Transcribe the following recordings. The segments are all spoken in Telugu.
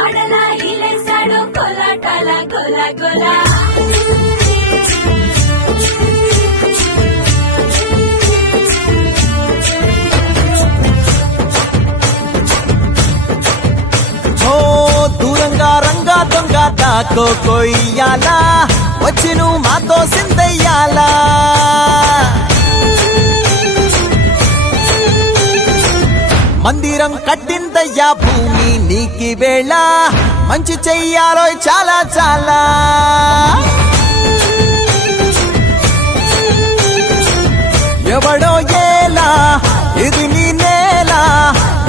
ఆడలా ఇలేసాడు కొలాటాల గొల గొల దూరంగా రంగా దొంగ దాకో కొయ్యాలా వచ్చి నువ్వు మాతో సిందయ్యాలా మందిరం కట్టిందయ్యా భూమి నీకి వేళ మంచి చెయ్యాలో చాలా చాలా ఎవడో ఏలా ఇది నీ నేల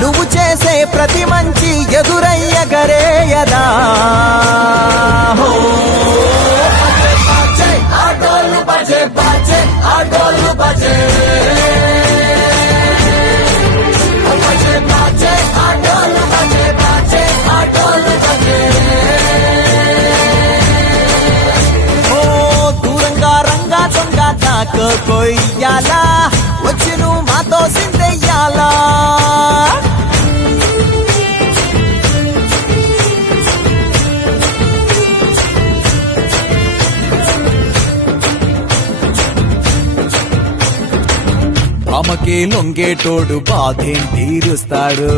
నువ్వు చేసే ప్రతి మంచి ఎదురయ్యగరేయదా ఆటోలు బజే బాజే ఆటోలు బజే ఆటోలు బజే బాజే ఆటోలు బజే ఓ దూరంగా రంగా దొంగ దాకో కొయ్యాలా వచ్చి నువ్వు మాతో సిందెయ్యాలా అమ్మకే లొంగేటోడు బాధేం తీరుస్తాడు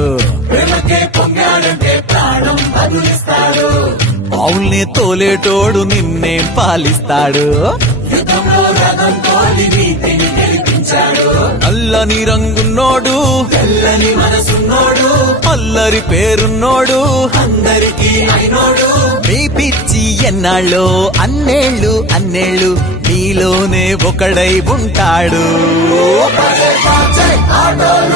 ప్రేమకే పొంగాడంటే ప్రాణం బదులిస్తాడు పావుల్ని తోలేటోడు నిన్నేం పాలిస్తాడు యుద్ధంలో రథం తోలి నీతిని గెలిపించాడు నల్లని రంగున్నోడు తెల్లని మనసున్నోడు అల్లరి పేరున్నోడు అందరికీ అయినోడు మీ పిచ్చి ఎన్నాళ్ళో అన్నేళ్ళు అన్నేళ్ళు నీలోనే ఒకడై ఉంటాడు ఆటోలు